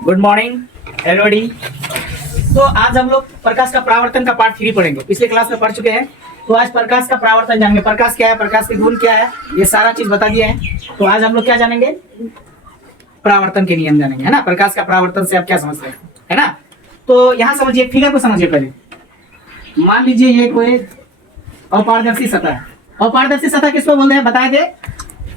Good morning everybody. तो आज हम लोग प्रकाश का परावर्तन का पार्ट 3 पढ़ेंगे। पिछले क्लास में पढ़ चुके हैं, तो आज प्रकाश का परावर्तन जानेंगे। प्रकाश क्या है, प्रकाश के गुण क्या है, ये सारा चीज बता दिया है। तो आज हम लोग क्या जानेंगे, परावर्तन के नियम जानेंगे, है ना। प्रकाश का परावर्तन से आप क्या समझते हैं, है ना। तो यहाँ समझिए, फिगर को समझिए पहले। मान लीजिए ये कोई अपारदर्शी सतह है। अपारदर्शी सतह किसको बोलते हैं, बताए थे।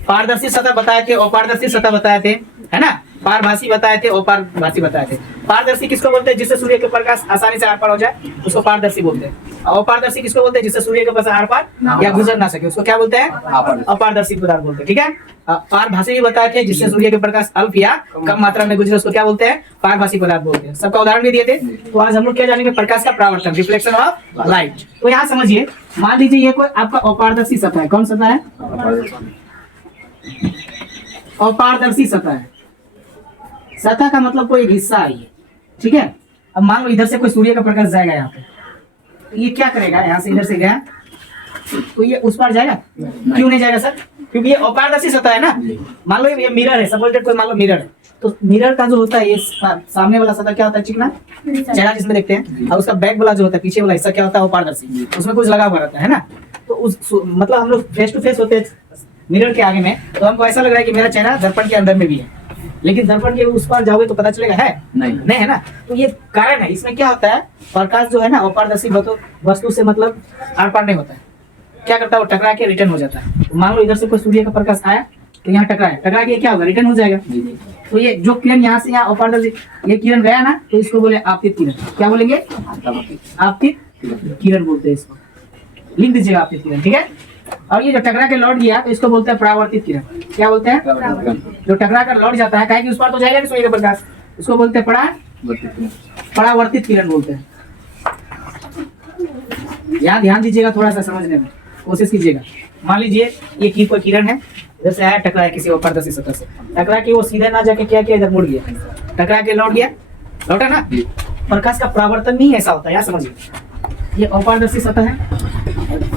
पारदर्शी सतह बताए थे, अपारदर्शी सतह बताए थे, है ना। पारभासी बताए थे, अपारभासी बताए थे। पारदर्शी किसको बोलते हैं, जिससे सूर्य के प्रकाश आसानी से आर पार हो जाए, उसको पारदर्शी बोलते हैं। और अपारदर्शी किसको बोलते हैं, जिससे सूर्य के प्रकाश आर पार या गुजर ना सके, उसको क्या बोलते हैं, अपारदर्शी पदार्थ बोलते हैं। ठीक है। पारभासी भी बताए थे, जिससे सूर्य के प्रकाश अल्प या कम मात्रा में गुजरे, उसको क्या बोलते हैं, पारभासी पदार्थ बोलते हैं। सबका उदाहरण भी दिए थे। तो आज हम लोग क्या जानेंगे, प्रकाश का परावर्तन, रिफ्लेक्शन ऑफ लाइट। तो यहाँ समझिए, मान लीजिए ये कोई आपका अपारदर्शी सतह है। कौन सतह है, अपारदर्शी सतह है। सतह का मतलब कोई हिस्सा है ये, ठीक है। अब मान लो इधर से कोई सूर्य का प्रकाश जाएगा यहाँ पे, तो ये क्या करेगा, यहाँ से इधर से गया तो ये उस पार जाएगा, क्यों नहीं जाएगा सर, क्योंकि ये अपारदर्शी सतह है ना। मान लो ये मिरर है, सपोज कोई मान लो मिरर है, तो मिरर का जो होता है ये सामने वाला सतह क्या होता है, चिकना चेहरा जिसमें देखते हैं, और उसका बैक वाला जो होता है, पीछे वाला हिस्सा क्या होता है, अपारदर्शी, उसमें कुछ लगा हुआ रहता है ना। तो उस मतलब हम लोग फेस टू फेस होते हैं मिरर के आगे में, तो हमको ऐसा लग रहा है कि मेरा चेहरा दर्पण के अंदर में भी है, लेकिन दर्पण के उस पार जाओगे तो पता चलेगा है नहीं है ना। तो ये कारण है। इसमें क्या होता है, प्रकाश जो है ना अपारदर्शी वस्तु से मतलब आर पार नहीं होता है। क्या करता है, वो टकरा के रिटर्न हो जाता है। तो मान लो इधर से कोई सूर्य का प्रकाश आया, तो यहाँ टकरा के क्या होगा, रिटर्न हो जाएगा। तो ये जो किरण यहाँ से यहाँ अपारदर्शी ये किरण गया ना, तो इसको बोले आपतित किरण। क्या बोलेंगे, आपतित किरण बोलते हैं इसको, लिख दीजिएगा आपतित किरण, ठीक है। और ये जो टकरा के लौट गया, तो इसको बोलते हैं परावर्तित किरण। क्या बोलते हैं, जो टकरा कर लौट जाता है, काहे कि उस पार तो जाएगा नहीं सूर्य का प्रकाश, इसको बोलते हैं परावर्तित किरण बोलते हैं। यहाँ ध्यान दीजिएगा, थोड़ा सा समझने में कोशिश कीजिएगा। मान लीजिए ये कोई किरण है, इधर से आया, टकराया किसी अपारदर्शी सतह से, टकरा के वो सीधे ना जाके क्या किया, इधर मुड़ गया, टकरा के लौट गया, लौटा ना। प्रकाश का परावर्तन नहीं ऐसा होता है, यहाँ समझिए। ये अपारदर्शी सतह है,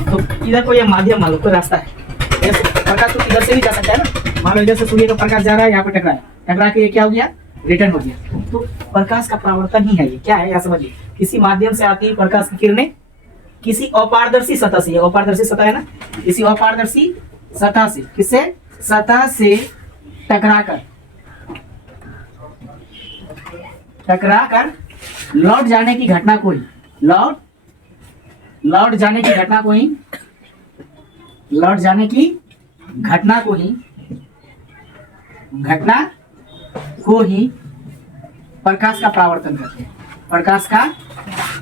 तो इधर कोई माध्यम मान लो कोई रास्ता है, प्रकाश तो इधर से भी जा सकता है ना। मान लो इधर से सूर्य का प्रकाश जा रहा है, यहाँ पे टकरा के ये क्या हो गया, रिटर्न हो गया। तो प्रकाश का परावर्तन ही है ये। क्या है, यहाँ समझिए, किसी माध्यम से आती है प्रकाश की किरणें किसी अपारदर्शी सतह से, अपारदर्शी सतह है ना, किसी अपारदर्शी सतह से, किससे, सतह से टकराकर लौट जाने की घटना को ही लौट जाने की घटना को ही प्रकाश का परावर्तन करते हैं। प्रकाश का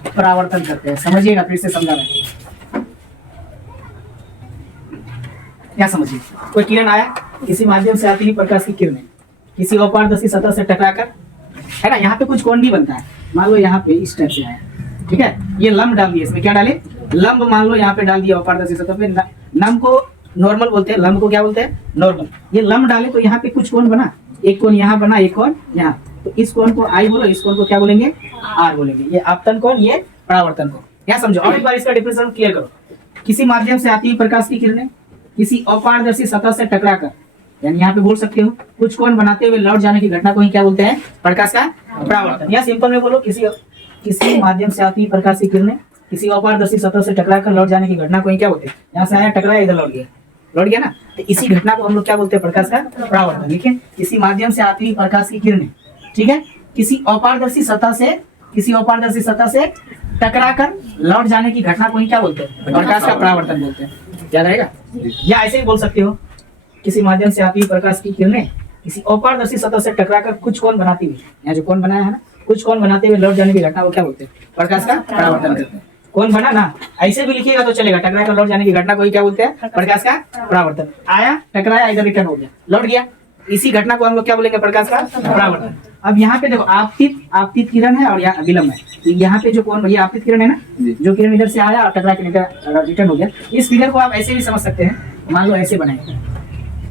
परावर्तन करते हैं। समझिएगा, फिर से समझा रहे हैं, क्या समझिए। कोई किरण आया, किसी माध्यम से आती है प्रकाश की किरणें किसी अपारदर्शी सतह से टकराकर, है ना। यहाँ पे कुछ कोण भी बनता है, मान लो यहाँ पे इस टाइप से आया, ठीक है। ये लंब डाल दिए, इसमें क्या डाले, लंब मान लो यहाँ पे डाल दिया अपारदर्शी सतह पे। लंब को नॉर्मल बोलते हैं, लंब को क्या बोलते हैं, नॉर्मल। ये लंब डाले तो यहाँ पे कुछ कोण बना, एक कोण यहाँ बना, एक कोण यहाँ, तो इस कोण को आई बोलो, इस कोण को क्या बोलेंगे, आर बोलेंगे। ये आपतन कोण, ये परावर्तन कोण। यहाँ समझो। और एक बार इसका डिफरेंशियल क्लियर करो। किसी माध्यम से आती है प्रकाश की किरणें किसी अपारदर्शी सतह से टकराकर, यानी यहाँ पे बोल सकते हो कुछ कोण बनाते हुए लौट जाने की घटना को ही क्या बोलते हैं, प्रकाश का परावर्तन। या सिंपल में बोलो, किसी माध्यम से आती है प्रकाश की किरणें किसी अपारदर्शी सतह से टकराकर लौट जाने की घटना को ही क्या बोलते हैं, यहाँ से आया, टकराया, इधर लौट गया ना, तो इसी घटना को हम लोग क्या बोलते हैं, प्रकाश का परावर्तन। देखिए, किसी माध्यम से आती है प्रकाश की किरणें, ठीक है, किसी अपारदर्शी सतह से टकराकर लौट जाने की घटना को ही क्या बोलते हैं, प्रकाश का परावर्तन बोलते हैं। याद रहेगा। या ऐसे ही बोल सकते हो, किसी माध्यम से आती है प्रकाश की किरणें किसी अपारदर्शी सतह से टकराकर कुछ कोण बनाती हुई, यहाँ जो कोण बनाया है ना, कुछ कोण बनाते हुए लौट जाने की घटना को क्या बोलते हैं, प्रकाश का परावर्तन करते हैं। कौन बना ना, ऐसे भी लिखिएगा तो चलेगा, टकरा कर लौट जाने की घटना को ही क्या बोलते हैं, प्रकाश का परावर्तन। आया, टकराया, इधर रिटर्न हो गया, लौट गया, इसी घटना को हम लोग क्या बोलेंगे, प्रकाश का परावर्तन। अब यहाँ पे देखो, आपतित किरण है और यहाँ अभिलंब है। यहाँ पे जो कौन, ये आपतित किरण है ना, जो किरण इधर से आया और टकरा के रिटर्न हो गया। इस फिगर को आप ऐसे भी समझ सकते हैं, मान लो ऐसे बनाए,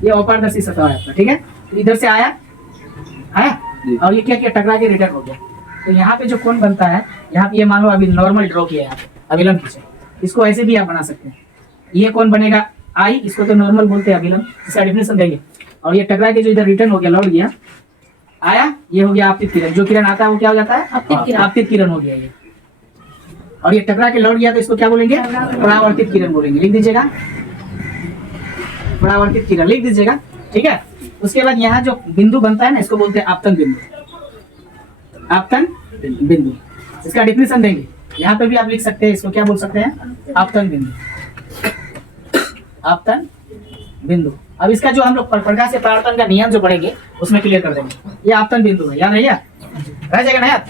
ये अपारदर्शी सतह है आपका, ठीक है। तो इधर से आया और ये क्या किया, टकरा के रिटर्न हो गया। तो यहाँ पे जो कोण बनता है, यहाँ पे ये मान लो अभी नॉर्मल ड्रॉ किया है, अभिलंब खींचे, इसको ऐसे भी आप बना सकते हैं। ये कौन बनेगा, आई, इसको तो नॉर्मल बोलते हैं, अभिलंब, इसका डेफिनेशन देंगे। और ये टकरा के जो इधर रिटर्न हो गया, लौट गया, आया, ये हो गया आपतित किरण। जो किरण आता है वो क्या हो जाता है? आपतित किरण हो गया ये। और ये टकरा के लौट गया तो इसको क्या बोलेंगे? परावर्तित किरण बोलेंगे। लिख दीजिएगा, परावर्तित किरण लिख दीजिएगा, ठीक है। उसके बाद यहाँ जो बिंदु बनता है ना, इसको बोलते हैं आपतन बिंदु। आपतन बिंदु, इसका डिफिनेशन देंगे। यहाँ पे भी आप लिख सकते हैं, इसको क्या बोल सकते हैं? आपतन बिंदु। आपतन बिंदु। अब इसका जो हम लोग प्रकाश से परावर्तन का नियम जो पढ़ेंगे उसमें क्लियर कर देंगे। ये आपतन बिंदु है, याद रहिए, रह जाएगा ना याद।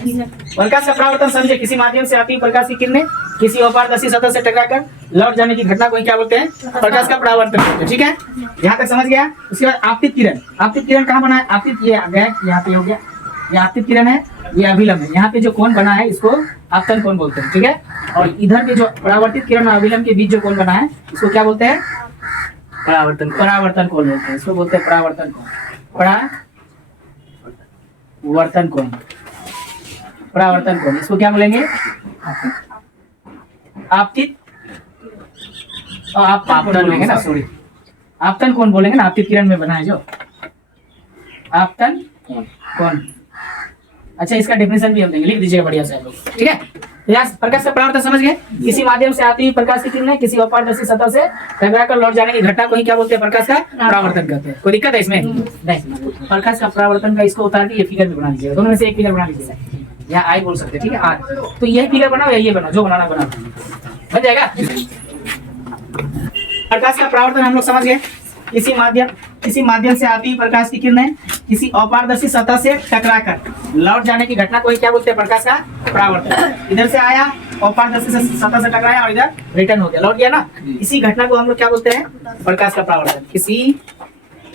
प्रकाश का परावर्तन समझे, किसी माध्यम से आती हुई प्रकाश की किरणें किसी अपारदर्शी सतह से टकराकर लौट जाने की घटना को क्या बोलते हैं? प्रकाश का परावर्तन बोलते हैं, ठीक है। यहाँ तक समझ गया। उसके बाद आपतित किरण। आपतित किरण कहाँ बना है? आपतित ये यहाँ पे हो गया, ये आपतित किरण है, ये अभिलंब है। यहाँ पे जो कोण बना है इसको आपतन कोण बोलते हैं, ठीक है। और इधर के जो परावर्तित किरण और अभिलंब के बीच जो कोण बना है इसको क्या बोलते हैं? परावर्तन कोण बोलते हैं। इसको बोलते हैं परावर्तन कोण। परावर्तन कोण, परावर्तन कोण, इसको क्या बोलेंगे? आपतित और आपतन बोलेंगे ना, सॉरी, आपतन कोण बोलेंगे ना। आपतित किरण में बना है जो आपतन कोण। अच्छा, इसका डेफिनेशन भी हम देंगे, लिख दीजिएगा बढ़िया से आप लोग, ठीक है। यहाँ प्रकाश का परावर्तन समझ गए। किसी माध्यम से आती हुई प्रकाश की किरणें किसी अपारदर्शी सतह से टकराकर लौट जाने की घटना को ही क्या बोलते हैं? प्रकाश का परावर्तन कहते हैं। कोई दिक्कत है इसमें? नहीं। प्रकाश का परावर्तन का इसको उतार के ये फिगर भी बना लीजिएगा, दोनों में से एक फिगर बना लीजिएगा। यहाँ आई बोल सकते हैं, ठीक है। आज तो यही फिगर बनाओ या ये बनाओ, जो बनाना बना, बन जाएगा। प्रकाश का परावर्तन हम लोग समझ गए। किसी माध्यम से आती हुई प्रकाश की किरणें किसी अपारदर्शी सतह से टकराकर लौट जाने की घटना को ही क्या बोलते हैं? प्रकाश का परावर्तन। इधर से आया, अपारदर्शी सतह से टकराया और इधर रिटर्न हो गया, लौट गया ना। इसी घटना को हम लोग क्या बोलते हैं? प्रकाश का परावर्तन। किसी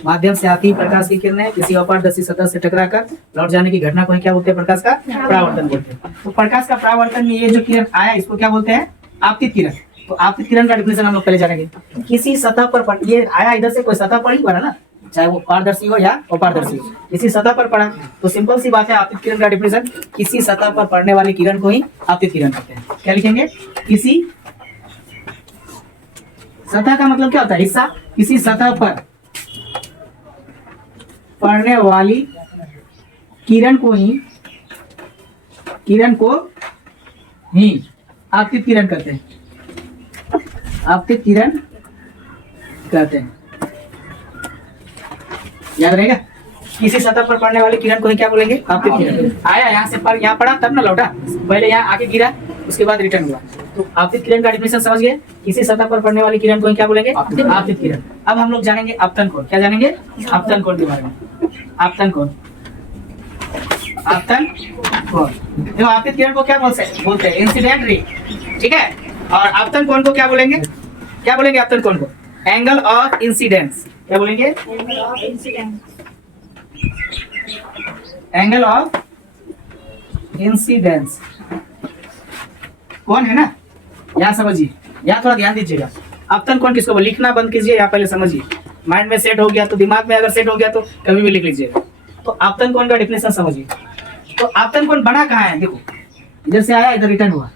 माध्यम से आती प्रकाश की किरणें किसी अपारदर्शी सतह से टकराकर लौट जाने की घटना को ही क्या बोलते हैं? प्रकाश का परावर्तन बोलते हैं। तो प्रकाश का परावर्तन में ये जो किरण आया इसको क्या बोलते हैं? आपतित किरण। तो आपतित किरण का डिफिनेशन हम लोग पहले जानेंगे। किसी सतह पर ये आया, इधर से कोई सतह पर ही पड़ा ना, चाहे वो पारदर्शी हो या अपारदर्शी हो, किसी सतह पर पड़ा तो सिंपल सी बात है, आपतित किरण का डिफिनेशन किसी सतह पर पड़ने वाली किरण को ही आपतित किरण कहते हैं। क्या लिखेंगे? किसी सतह का मतलब क्या होता है? हिस्सा। किसी सतह पर पड़ने वाली किरण को ही आपतित किरण कहते हैं। आपतित किरण कहते हैं, याद रहेगा। किसी सतह पर पड़ने वाली किरण को ही क्या बोलेंगे? आपतित किरण। आया यहाँ से पर यहाँ पड़ा तब ना लौटा, पहले यहाँ आके गिरा उसके बाद रिटर्न हुआ। तो आपतित किरण का डिफिनेशन समझ गए। किसी सतह पर पड़ने वाली किरण को ही क्या बोलेंगे? आपतित किरण। अब हम लोग जानेंगे आपतन कोण। क्या जानेंगे? आपतन कोण के बारे में। आपतन कोण, आपतन कोण। देखो आपतित किरण को क्या बोलते हैं? इंसिडेंट रे, ठीक है। और आपतन कोण को क्या बोलेंगे? क्या बोलेंगे आपतन कोण को? Angle of incidence. क्या बोलेंगे? Angle of incidence. कौन है ना, यहाँ समझिए, यहाँ थोड़ा ध्यान दीजिएगा। आपतन कोण किसको बोल, लिखना बंद कीजिए, यहाँ पहले समझिए। माइंड में सेट हो गया तो, दिमाग में अगर सेट हो गया तो कभी भी लिख लीजिएगा। तो आपतन कोण का डिफिनेशन समझिए। तो आपतन कोण बना कहाँ है? देखो, इधर से आया, इधर रिटर्न हुआ,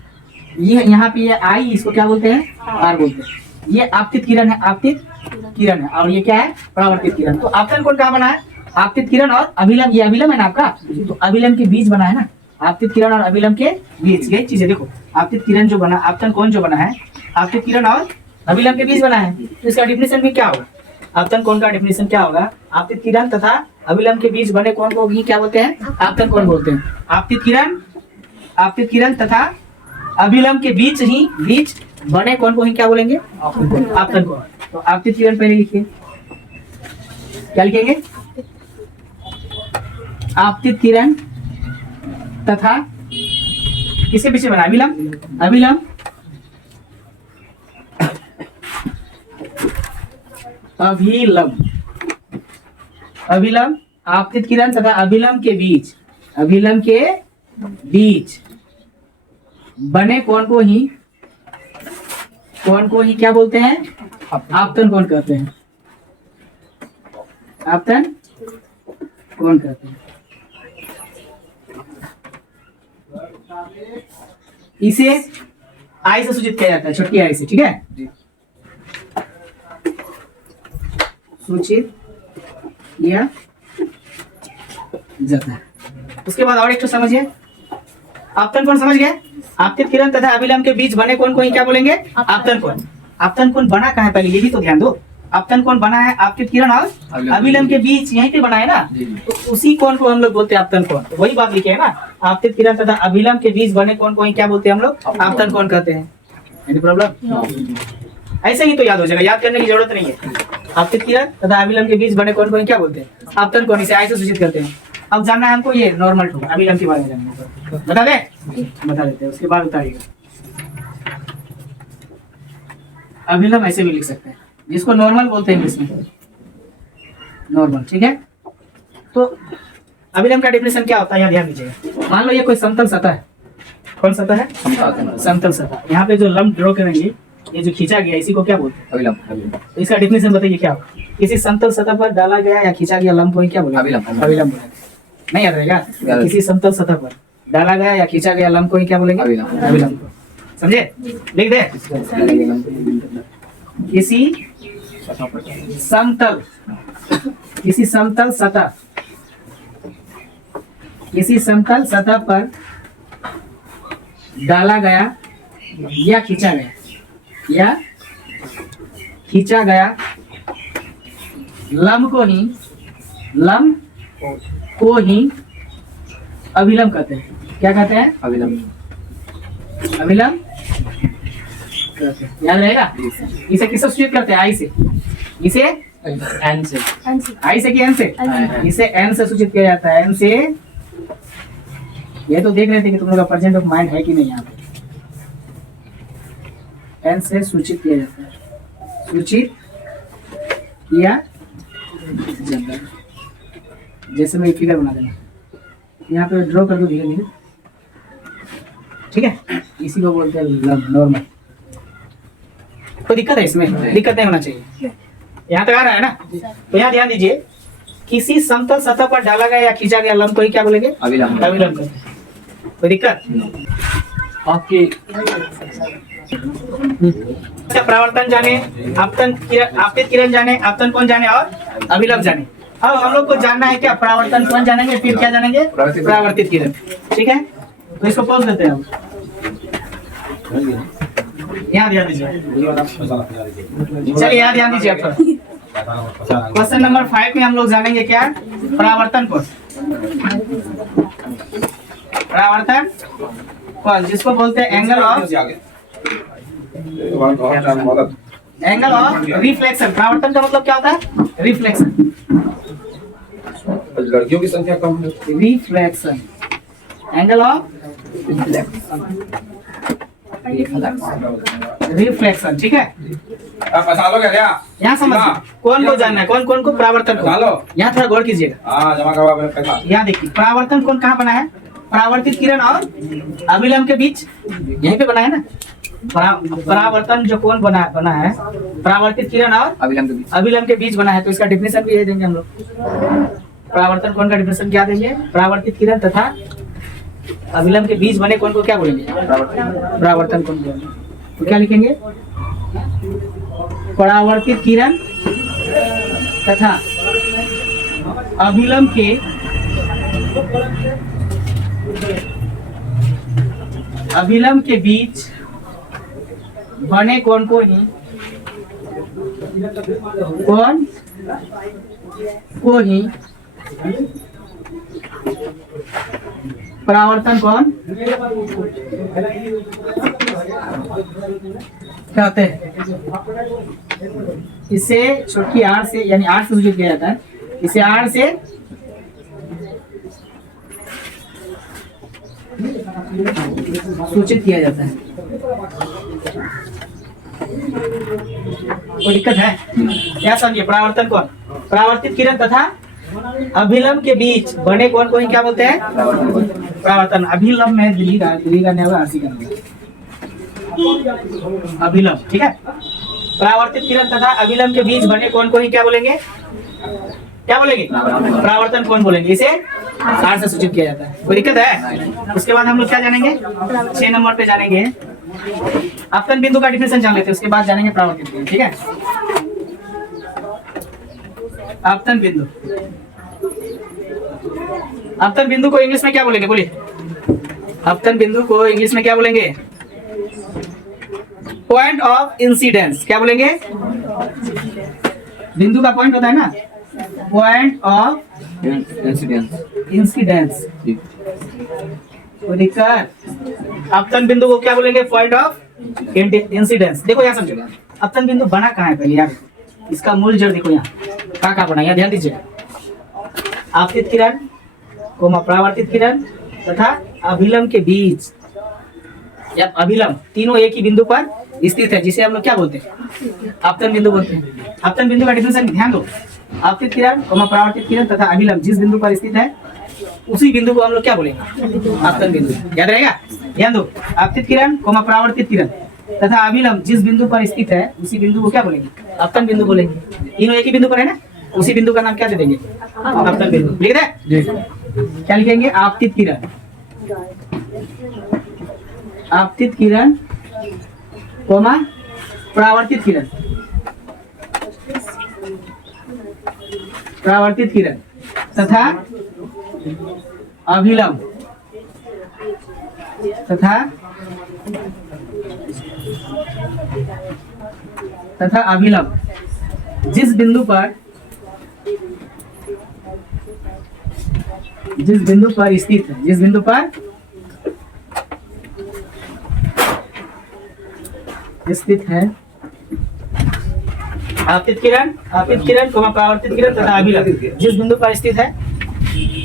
ये यहाँ पे ये आई, इसको क्या बोलते हैं? आर बोलते हैं। ये आपतित किरण है, आपतित किरण है। और ये क्या है? परावर्तित किरण। तो आपतन कोण कहाँ बना है? आपतित किरण और अभिलंब, ये अभिलंब है ना आपका, तो अभिलंब के बीच बना है ना। आपतित किरण और अभिलंब के बीच यही चीज है। देखो आपतित किरण जो बना, आपतन कोण जो बना है, आपतित किरण और अभिलंब के बीच बना है। तो इसका डिफिनेशन भी क्या होगा? आपतन कोण का डिफिनेशन क्या होगा? आपतित किरण तथा अभिलंब के बीच बने कोण को ही क्या बोलते हैं? आपतन कोण बोलते हैं। आपतित किरण तथा अभिलंब के बीच बने कोण को ही क्या बोलेंगे? आपतन कोण। तो आपतित किरण पहले लिखिए, क्या लिखेंगे? आपतित किरण तथा किसके पीछे बना? अभिलंब आपतित किरण तथा अभिलंब के बीच बने कोण को ही क्या बोलते हैं? आपतन कोण कहते हैं। आपतन कोण कहते हैं। इसे आई से सूचित किया जाता है, छोटी आई से, ठीक है। सूचित किया जाता है। उसके बाद और एक तो समझिए, आपतन कोण समझ गए? आपतित किरण तथा अभिलंब के बीच बने कोण को ही क्या बोलेंगे? आपतन कोण। आपतन कोण बना कहाँ है पहले ये भी तो ध्यान दो। आपतन कोण बना है आपतित किरण और अभिलंब के बीच, यहीं पे बना है ना, तो उसी कोण को हम लोग बोलते हैं आपतन कोण। तो वही बात लिखे है ना, आपतित किरण तथा अभिलंब के बीच बने कोण को ही क्या बोलते हैं हम लोग? आपतन कोण कहते हैं। Any problem? ऐसे ही तो याद हो जाएगा, याद करने की जरूरत नहीं है। आपतित किरण तथा अभिलंब के बीच बने कोण को ही क्या बोलते हैं? आपतन कोण। इसे ऐसे सूचित करते हैं। अब जानना है हमको ये नॉर्मल टू अभिलंब के बारे में जानना है, बता दें? बता देते हैं, उसके बाद बताइएगा। अभिलंब ऐसे भी लिख सकते हैं, जिसको नॉर्मल बोलते हैं इंग्लिश में, नॉर्मल। ठीक है, तो अभिलंब का डेफिनेशन क्या होता है यहाँ ध्यान दीजिएगा। मान लो ये कोई समतल सतह है। कौन सतह है? समतल सतह। यहाँ पे जो लंब ड्रॉ करेंगे, ये जो खींचा गया, इसी को क्या बोलते हैं? अभिलंब। तो इसका डेफिनेशन बताइए क्या होगा? किसी समतल सतह पर डाला गया या खींचा गया लंब को ही क्या बोलेंगे? अभिलंब। अभिलंब नहीं याद रहेगा? किसी समतल सतह पर डाला गया या खींचा गया लंब को ही क्या बोलेंगे? अभिलंब। समझे? लिख दे। किसी समतल सतह पर डाला गया या खींचा गया लंब को ही अभिलंब कहते हैं। क्या कहते हैं? अभिलंब कहते हैं। याद रहेगा? इसे किससे सूचित करते हैं? आई से। इसे एन से। आई से कि एन से? इसे एन से सूचित किया जाता है। एन से, ये तो देख रहे थे कि तुम लोग का प्रेजेंट ऑफ माइंड है कि नहीं यहाँ पे। एन से सूचित किया जाता है, सूचित किया जाता है। जैसे मैं फिगर बना देना, यहाँ पे ड्रॉ कर दो धीरे धीरे। ठीक है, इसी को बोलते हैं लंब, नॉर्मल। कोई दिक्कत है इसमें? दिक्कत नहीं होना चाहिए। यहाँ तक आ रहा है ना? तो यहाँ ध्यान दीजिए, किसी समतल सतह पर डाला गया या खींचा गया लंब को ही क्या बोलेंगे? अभिलंब कहते हैं। कोई दिक्कत? आपकी परावर्तन जाने, आपतित किरण जाने, आपतन कोण जाने और अभिलंब जाने। अब हम लोग को जानना है क्या? परावर्तन कोण जानेंगे, फिर क्या जानेंगे? परावर्तित किरण। ठीक है, तो इसको पॉज देते हैं हम। यहाँ ध्यान दीजिए, चलिए यहाँ ध्यान दीजिए आप। क्वेश्चन नंबर 5 में हम लोग जानेंगे क्या? परावर्तन कोण। परावर्तन कोण जिसको बोलते हैं एंगल ऑफ रिफ्लेक्शन। परावर्तन का मतलब क्या होता है? रिफ्लेक्शन। लड़कियों की संख्या कम है। Reflection, angle of reflection. ठीक है, आप फंसा लो क्या? यहाँ समझ कौन को जानना है, कौन कौन को परावर्तन कोण। यहाँ थोड़ा गौर कीजिएगा। जमा करवा पैसा। यहाँ देखिए, परावर्तन कोण कहाँ बना है? परावर्तित किरण और अभिलंब के बीच, यहीं पे बना है ना। परावर्तन जो कोण बना है, परावर्तित किरण और अभिलंब के बीच बना है। तो इसका डेफिनेशन भी ये देंगे हम लोग। परावर्तन कोण का डेफिनेशन क्या देंगे? परावर्तित किरण तथा अभिलंब के बीच बने कोण को क्या बोलेंगे? परावर्तन कोण बोलेंगे। तो क्या लिखेंगे? परावर्तित किरण तथा अभिलंब के बीच बने कोण को ही परावर्तन कोण कहते हैं। इसे छोटी आर से, यानी आर से सूचित किया जाता है। इसे आर से सूचित किया जाता है। कोई दिक्कत है? क्या समझिए? परावर्तन कोण, परावर्तित किरण तथा अभिलंब के बीच बने कोण को ही क्या बोलते हैं? परावर्तन। अभिलंब में दिल्ली का नहीं होगा, आरसी का होगा। अभिलंब। ठीक है, परावर्तित किरण तथा अभिलंब के बीच बने कोण को ही क्या बोलेंगे? क्या बोलेंगे? परावर्तन कोण बोलेंगे। इसे आर से सूचित किया जाता है। कोई दिक्कत है? उसके बाद हम लोग क्या जानेंगे? 6 नंबर पे जानेंगे आपतन बिंदु का डिफिनेशन जान लेते हैं, उसके बाद जानेंगे परावर्तित बिंदु। ठीक है, आपतन बिंदु। अपतन बिंदु को इंग्लिश में क्या बोलेंगे, बोलिए। अपतन बिंदु को इंग्लिश में क्या बोलेंगे? Point of incidence. क्या बोलेंगे? बिंदु का पॉइंट होता है ना, पॉइंट ऑफ इंसिडेंस। कोई दिक्कत? अपतन बिंदु को क्या बोलेंगे? Point of incidence. देखो यहाँ समझो, अपतन बिंदु बना कहाँ है पहले यार, इसका मूल जड़ देखो यहाँ कहाँ बना, यहाँ ध्यान दीजिए। आपतित किरण कोमा परावर्तित किरण तथा अभिलंब के बीच, या अभिलंब, तीनों एक ही बिंदु पर स्थित है, जिसे हम लोग क्या बोलते हैं? आपतन बिंदु बोलते हैं। आपतन बिंदु का डिफिनेशन ध्यान दो। आपतित किरण कोमा परावर्तित किरण तथा अभिलंब जिस बिंदु पर स्थित है, उसी बिंदु को हम लोग क्या बोलेंगे? आपतन बिंदु। याद रहेगा? ध्यान दो। आपतित किरण कोमा परावर्तित किरण तथा अभिलंब जिस बिंदु पर स्थित है, उसी बिंदु को क्या बोलेंगे? आपतन बिंदु बोलेंगे। तीनों एक ही बिंदु पर है ना, उसी बिंदु का नाम क्या दे देंगे? आपतन बिंदु। लिख दे? क्या लिखेंगे? आपतित किरण, आपतित किरण कोमा परावर्तित किरण, परावर्तित किरण तथा अभिलंब, तथा अभिलंब जिस बिंदु पर स्थित है, जिस बिंदु पर स्थित है, आपतित किरण कोमा परावर्तित किरण तथा अभिलंब जिस बिंदु पर स्थित है,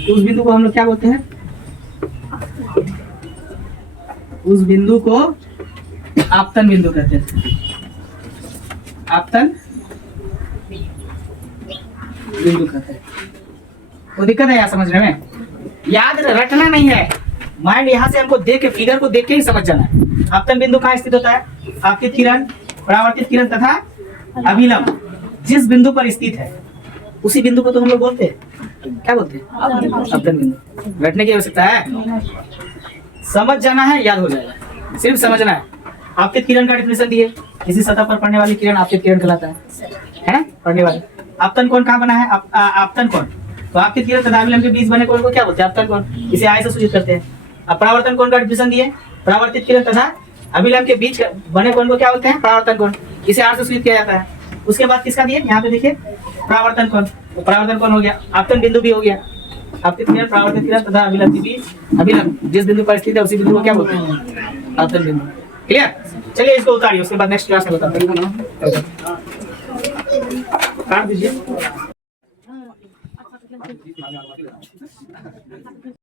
उस बिंदु को हम लोग क्या बोलते हैं? उस बिंदु को आपतन बिंदु कहते हैं। आपतन बिंदु कहते हैं। तो दिक्कत है यहाँ समझने में? याद रटना नहीं है, माइंड यहाँ से हमको देख के, फिगर को देख के ही समझ जाना है। आपतन बिंदु कहाँ स्थित होता है? आपतित किरण, परावर्तित किरण तथा अभिलंब जिस बिंदु पर स्थित है, उसी बिंदु को तो हम लोग बोलते हैं, क्या बोलते हैं? आपतन बिंदु। रटने की आवश्यकता है, समझ जाना है, याद हो जाएगा, सिर्फ समझना है। आपतित किरण का डिफिनेशन दिए, किसी सतह पर पड़ने वाली किरण आपतित किरण कहलाता है ना, पड़ने वाली। आपतन कोण कहाँ बना है? आपतन कोण, तो आपतित किरण तथा अभिलंब के बीच बने कोण को क्या बोलते हैं? आपतन कोण। इसे आय से सूचित करते हैं। अब परावर्तन कोण का डिफिनेशन दिए, परावर्तित किरण तथा अभिलंब के बीच बने कोण को क्या बोलते हैं? परावर्तन कोण। इसे आर से सूचित किया जाता है। उसके बाद किसका दिए? यहाँ पे देखिए, परावर्तन कोण। तो परावर्तन कोण हो गया, आपतन बिंदु भी हो गया। आपतित किरण, परावर्तित किरण तथा अभिलंब के बीच, अभिलंब जिस बिंदु पर स्थित है, उसी बिंदु को क्या बोलते हैं? आपतन बिंदु। क्लियर? चलिए इसको उतारिए, उसके बाद नेक्स्ट क्लास में बताते हैं। काट दीजिए।